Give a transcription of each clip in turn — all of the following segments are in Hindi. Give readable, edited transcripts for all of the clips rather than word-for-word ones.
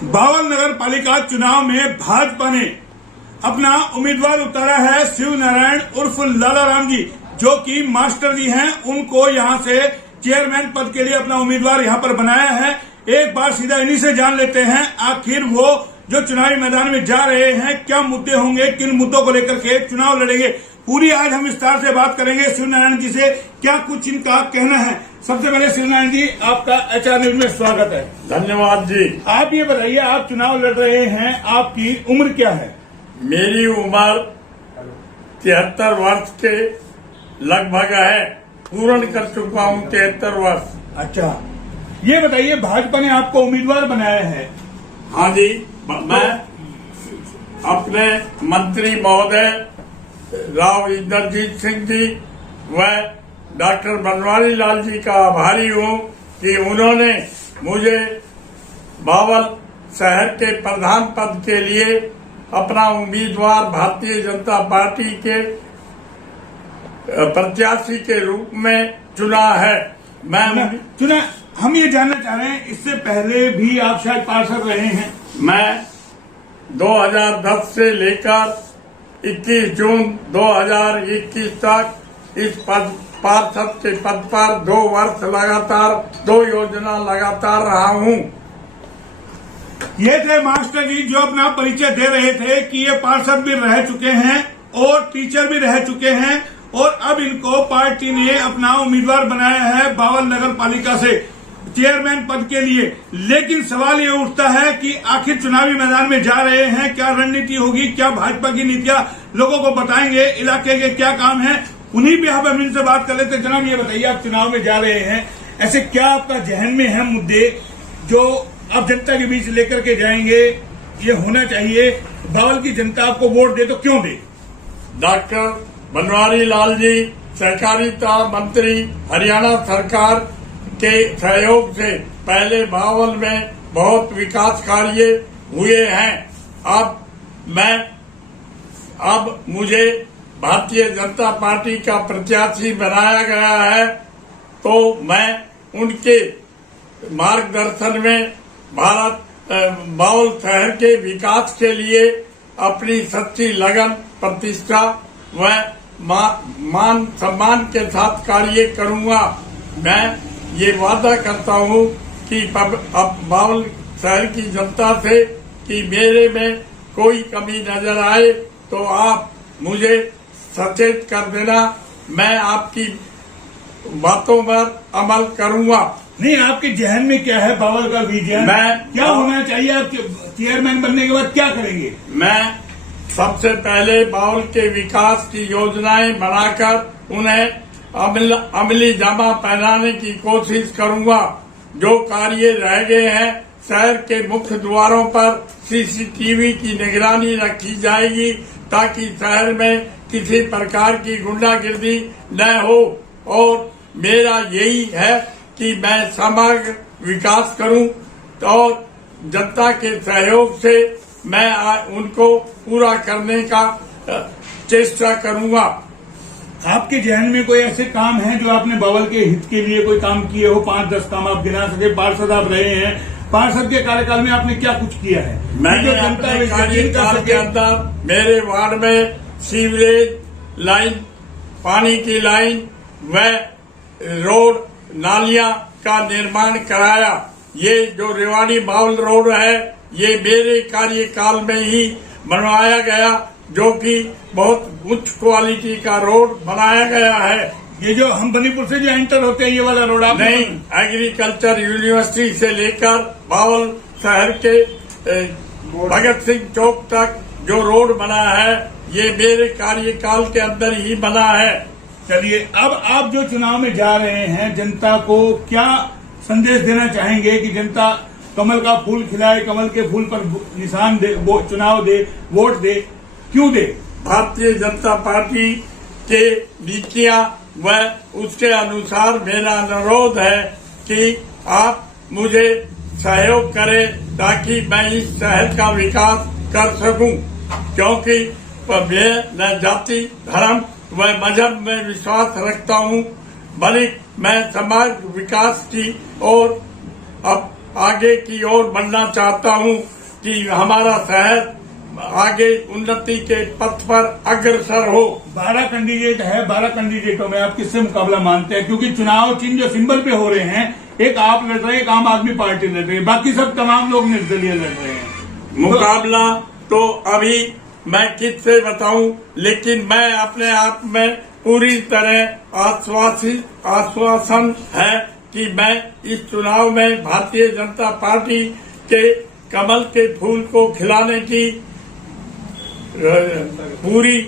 बावल नगर पालिका चुनाव में भाजपा ने अपना उम्मीदवार उतारा है शिव नारायण उर्फ लाला राम जी, जो कि मास्टर जी हैं। उनको यहां से चेयरमैन पद के लिए अपना उम्मीदवार यहां पर बनाया है। एक बार सीधा इन्हीं से जान लेते हैं आखिर वो जो चुनावी मैदान में जा रहे हैं क्या मुद्दे होंगे, किन मुद्दों को लेकर के चुनाव लड़ेंगे। पूरी आज हम विस्तार से बात करेंगे शिव नारायण जी से, क्या कुछ इनका कहना है। सबसे पहले शिव नारायण जी, आपका HR न्यूज में स्वागत है। धन्यवाद जी। आप ये बताइए, आप चुनाव लड़ रहे हैं, आपकी उम्र क्या है? मेरी उम्र 73 वर्ष के लगभग है, पूर्ण कर चुका हूँ 73 वर्ष। अच्छा, ये बताइए भाजपा ने आपको उम्मीदवार बनाया है। हाँ जी, मैं अपने मंत्री महोदय राव इंद्रजीत सिंह जी व डॉक्टर बनवारी लाल जी का आभारी हूँ कि उन्होंने मुझे बावल शहर के प्रधान पद के लिए अपना उम्मीदवार भारतीय जनता पार्टी के प्रत्याशी के रूप में चुना है। चुना हम ये जानना चाह रहे हैं, इससे पहले भी आप शायद पार्षद रहे हैं। मैं 2010 से लेकर 21 जून 2021 तक इस पार्षद के पद पर 2 वर्ष लगातार 2 योजना लगातार रहा हूँ। ये थे मास्टर जी जो अपना परिचय दे रहे थे कि ये पार्षद भी रह चुके हैं और टीचर भी रह चुके हैं, और अब इनको पार्टी ने अपना उम्मीदवार बनाया है बावल नगर पालिका से चेयरमैन पद के लिए। लेकिन सवाल ये उठता है कि आखिर चुनावी मैदान में जा रहे हैं, क्या रणनीति होगी, क्या भाजपा की नीतियां लोगों को बताएंगे, इलाके के क्या काम है, उन्हीं पे हम इनसे बात कर लेते। जनाब ये बताइए, आप चुनाव में जा रहे हैं, ऐसे क्या आपका जहन में है मुद्दे जो आप जनता के बीच लेकर के जाएंगे? ये होना चाहिए, बावल की जनता आपको वोट दे तो क्यों दे? डॉक्टर बनवारी लाल जी सहकारिता मंत्री हरियाणा सरकार के सहयोग से पहले बावल में बहुत विकास कार्य हुए हैं। अब मुझे भारतीय जनता पार्टी का प्रत्याशी बनाया गया है, तो मैं उनके मार्गदर्शन में बावल शहर के विकास के लिए अपनी सच्ची लगन, प्रतिष्ठा व मान सम्मान के साथ कार्य करूंगा। मैं ये वादा करता हूँ कि अब बावल शहर की जनता से कि मेरे में कोई कमी नजर आए तो आप मुझे सचेत कर देना, मैं आपकी बातों पर अमल करूंगा। नहीं, आपके जहन में क्या है बावल का विजन? क्या होना चाहिए? आप चेयरमैन बनने के बाद क्या करेंगे? मैं सबसे पहले बावल के विकास की योजनाएं बनाकर उन्हें अमली जामा पहनाने की कोशिश करूंगा। जो कार्य रह गए हैं, शहर के मुख्य द्वारों पर CCTV की निगरानी रखी जाएगी ताकि शहर में किसी प्रकार की गुंडागिर्दी न हो, और मेरा यही है कि मैं समग्र विकास करूं और जनता के सहयोग से मैं उनको पूरा करने का चेष्टा करूंगा। आपके जहन में कोई ऐसे काम हैं जो आपने बावल के हित के लिए कोई काम किए हो? 5-10 काम आप गिना सके। पार्षद आप रहे हैं, पार्षद के कार्यकाल में आपने क्या कुछ किया है? मैंने अपने कार्यकाल के अंदर मेरे वार्ड में सीवरेज लाइन, पानी की लाइन व रोड नालियां का निर्माण कराया। ये जो रेवाड़ी बावल रोड है, ये मेरे कार्यकाल में ही बनवाया गया, जो कि बहुत उच्च क्वालिटी का रोड बनाया गया है। ये जो हम बनीपुर से जो एंटर होते हैं, ये वाला रोड आप? नहीं, एग्रीकल्चर यूनिवर्सिटी से लेकर बावल शहर के भगत सिंह चौक तक जो रोड बना है, ये मेरे कार्यकाल के अंदर ही बना है। चलिए, अब आप जो चुनाव में जा रहे हैं, जनता को क्या संदेश देना चाहेंगे कि जनता कमल का फूल खिलाए, कमल के फूल पर निशान दे, वो चुनाव दे, वोट दे? क्यों दे? भारतीय जनता पार्टी के नीतियां व उसके अनुसार मेरा अनुरोध है कि आप मुझे सहयोग करें ताकि मैं इस शहर का विकास कर सकूं, क्योंकि मैं न जाति, धर्म व मजहब में विश्वास रखता हूं, बल्कि मैं समाज विकास की ओर आगे की ओर बढ़ना चाहता हूं कि हमारा शहर आगे उन्नति के पथ पर अग्रसर हो। 12 कैंडिडेट है, 12 कैंडिडेटों में आप किससे मुकाबला मानते हैं? क्योंकि चुनाव चिन्ह जो सिंबल पे हो रहे हैं, एक आप लड़ रहे हैं, एक आम आदमी पार्टी लड़ रही है, बाकी सब तमाम लोग निर्दलीय लड़ रहे हैं। मुकाबला तो अभी मैं किससे बताऊं, लेकिन मैं अपने आप में पूरी तरह आश्वासन है कि मैं इस चुनाव में भारतीय जनता पार्टी के कमल के फूल को खिलाने की पूरी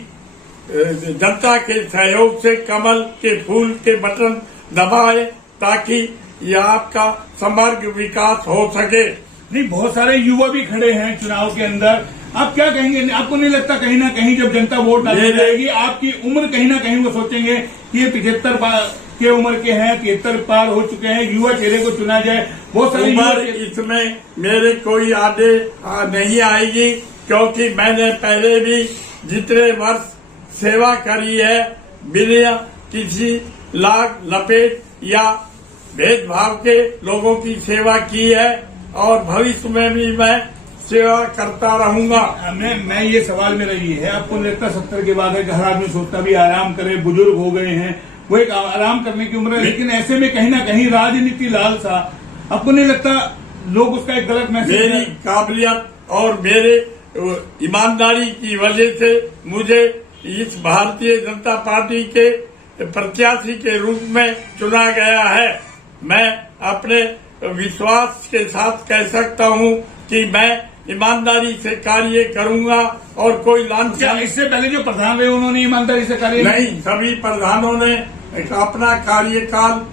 जनता के सहयोग से कमल के फूल के बटन दबाए ताकि यह आपका समग्र विकास हो सके। नहीं, बहुत सारे युवा भी खड़े हैं चुनाव के अंदर, आप क्या कहेंगे? आपको नहीं लगता कहीं ना कहीं जब जनता वोट डालने जाएगी, आपकी उम्र कहीं ना कहीं वो सोचेंगे कि ये 75 के उम्र के हैं, 73 पार हो चुके हैं, युवा चेहरे को चुना जाए? बहुत सारे उम्र इसमें मेरे कोई आगे नहीं आएगी, क्योंकि मैंने पहले भी जितने वर्ष सेवा करी है बिना किसी लाग लपेट या भेदभाव के लोगों की सेवा की है और भविष्य में भी मैं सेवा करता रहूंगा। मैं ये सवाल मेरा ये है, आपको लगता 70 के बाद है कि हर आदमी सोचता भी आराम करे, बुजुर्ग हो गए हैं, वो एक आराम करने की उम्र है, लेकिन ऐसे में कहीं ना कहीं राजनीति लालसा, आपको नहीं लगता लोग उसका एक गलत मैसेज? मेरी काबिलियत और मेरे ईमानदारी की वजह से मुझे इस भारतीय जनता पार्टी के प्रत्याशी के रूप में चुना गया है। मैं अपने विश्वास के साथ कह सकता हूं कि मैं ईमानदारी से कार्य करूंगा और कोई लांछन। इससे पहले जो प्रधान रहे उन्होंने ईमानदारी से कार्य नहीं, सभी प्रधानों ने अपना कार्यकाल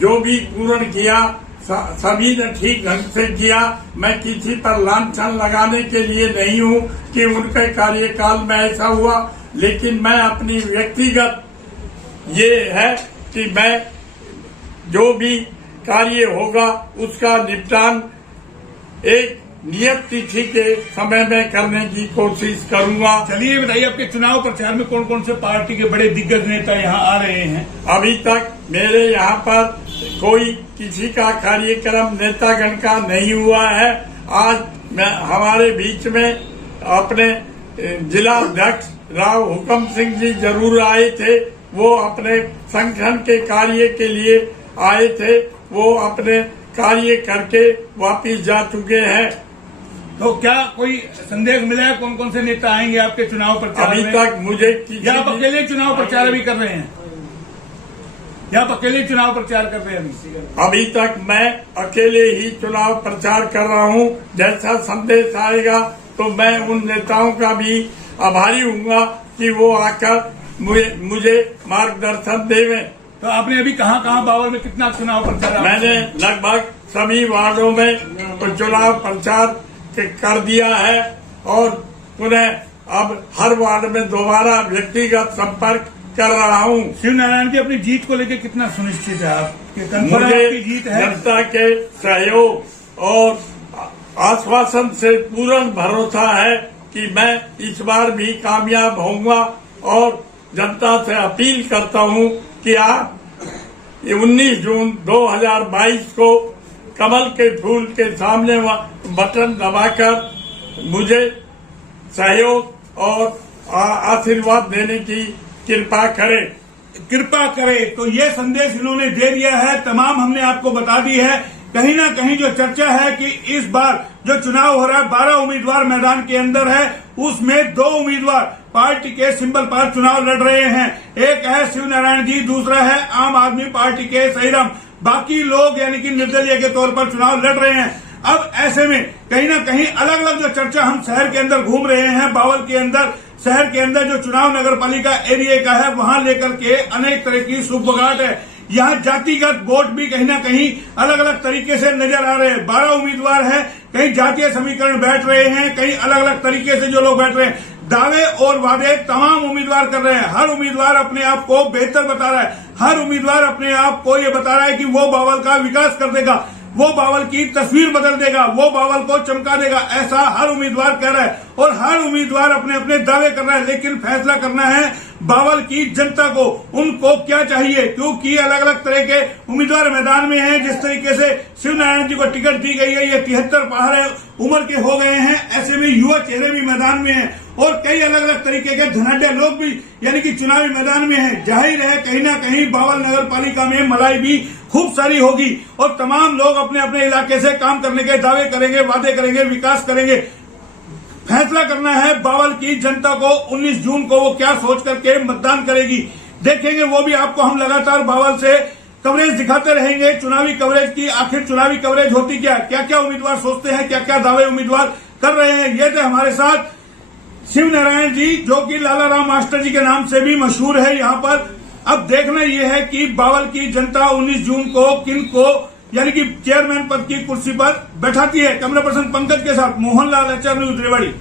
जो भी पूर्ण किया सभी ने ठीक ढंग से किया। मैं किसी पर लांछन लगाने के लिए नहीं हूं कि उनके कार्यकाल में ऐसा हुआ, लेकिन मैं अपनी व्यक्तिगत ये है कि मैं जो भी कार्य होगा उसका निपटान एक नियत तिथि के समय में करने की कोशिश करूंगा। चलिए बताइए, आपके चुनाव प्रचार में कौन कौन से पार्टी के बड़े दिग्गज नेता यहाँ आ रहे हैं? अभी तक मेरे यहाँ पर कोई किसी का कार्यक्रम नेतागण का नहीं हुआ है। आज हमारे बीच में अपने जिला अध्यक्ष राव हुकम सिंह जी जरूर आए थे। वो अपने संगठन के कार्य के लिए आए थे, वो अपने कार्य करके वापिस जा चुके हैं। तो क्या कोई संदेश मिला है कौन कौन से नेता आएंगे आपके चुनाव प्रचार अभी में? तक मुझे या आप अकेले चुनाव प्रचार भी कर रहे हैं? या आप अकेले चुनाव प्रचार कर रहे हैं? अभी तक मैं अकेले ही चुनाव प्रचार कर रहा हूं। जैसा संदेश आएगा तो मैं उन नेताओं का भी आभारी हूँगा कि वो आकर मुझे मार्गदर्शन देवें। तो आपने अभी कहाँ बावल में कितना चुनाव प्रचार? मैंने लगभग सभी वार्डों में चुनाव प्रचार कर दिया है और पुनः अब हर वार्ड में दोबारा व्यक्तिगत संपर्क कर रहा हूँ। शिव नारायण की अपनी जीत को लेकर कितना सुनिश्चित है आप? मुझे जीत है? जनता के सहयोग और आश्वासन से पूर्ण भरोसा है कि मैं इस बार भी कामयाब होऊंगा और जनता से अपील करता हूँ कि आप 19 जून 2022 को कमल के फूल के सामने बटन दबाकर मुझे सहयोग और आशीर्वाद देने की कृपा करे। तो ये संदेश इन्होंने दे दिया है, तमाम हमने आपको बता दी है। कहीं ना कहीं जो चर्चा है कि इस बार जो चुनाव हो रहा है 12 उम्मीदवार मैदान के अंदर है, उसमें 2 उम्मीदवार पार्टी के सिंबल पर चुनाव लड़ रहे हैं। एक है शिव नारायण जी, दूसरा है आम आदमी पार्टी के सहीराम। बाकी लोग यानी कि निर्दलीय के तौर पर चुनाव लड़ रहे हैं। अब ऐसे में कहीं ना कहीं अलग अलग जो चर्चा हम शहर के अंदर घूम रहे हैं, बावल के अंदर, शहर के अंदर जो चुनाव नगर पालिका एरिया का है, वहां लेकर के अनेक तरह की सुगबगाहट है। यहाँ जातिगत वोट भी कहीं ना कहीं अलग अलग तरीके से नजर आ रहे हैं। 12 उम्मीदवार हैं, कहीं जातीय समीकरण बैठ रहे हैं, कहीं अलग अलग तरीके से जो लोग बैठ रहे हैं। दावे और वादे तमाम उम्मीदवार कर रहे हैं। हर उम्मीदवार अपने आप को बेहतर बता रहा है, हर उम्मीदवार अपने आप को ये बता रहा है कि वो बावल का विकास कर देगा, वो बावल की तस्वीर बदल देगा, वो बावल को चमका देगा, ऐसा हर उम्मीदवार कह रहा है। और हर उम्मीदवार अपने अपने दावे कर रहा है, लेकिन फैसला करना है बावल की जनता को, उनको क्या चाहिए, क्योंकि अलग अलग तरह के उम्मीदवार मैदान में हैं। जिस तरीके से शिवनारायण जी को टिकट दी गई है, ये 73 पहाड़ उम्र के हो गए हैं, ऐसे में युवा चेहरे भी मैदान में हैं और कई अलग अलग तरीके के धनाढ्य लोग भी यानी कि चुनावी मैदान में हैं। जाहिर है कहीं ना कहीं बावल नगर पालिका में मलाई भी खूब सारी होगी और तमाम लोग अपने अपने इलाके से काम करने के दावे करेंगे, वादे करेंगे, विकास करेंगे। फैसला करना है बावल की जनता को 19 जून को वो क्या सोच करके मतदान करेगी, देखेंगे। वो भी आपको हम लगातार बावल से कवरेज दिखाते रहेंगे, चुनावी कवरेज की। आखिर चुनावी कवरेज होती क्या क्या उम्मीदवार सोचते हैं, क्या क्या दावे उम्मीदवार कर रहे हैं। ये थे हमारे साथ शिवनारायण जी, जो कि लाला राम मास्टर जी के नाम से भी मशहूर है यहाँ पर। अब देखना यह है कि बावल की जनता 19 जून को किन को यानी कि चेयरमैन पद की कुर्सी पर बैठाती है। कैमरा पर्सन पंकज के साथ मोहनलाल, HR न्यूज, रेवाड़ी।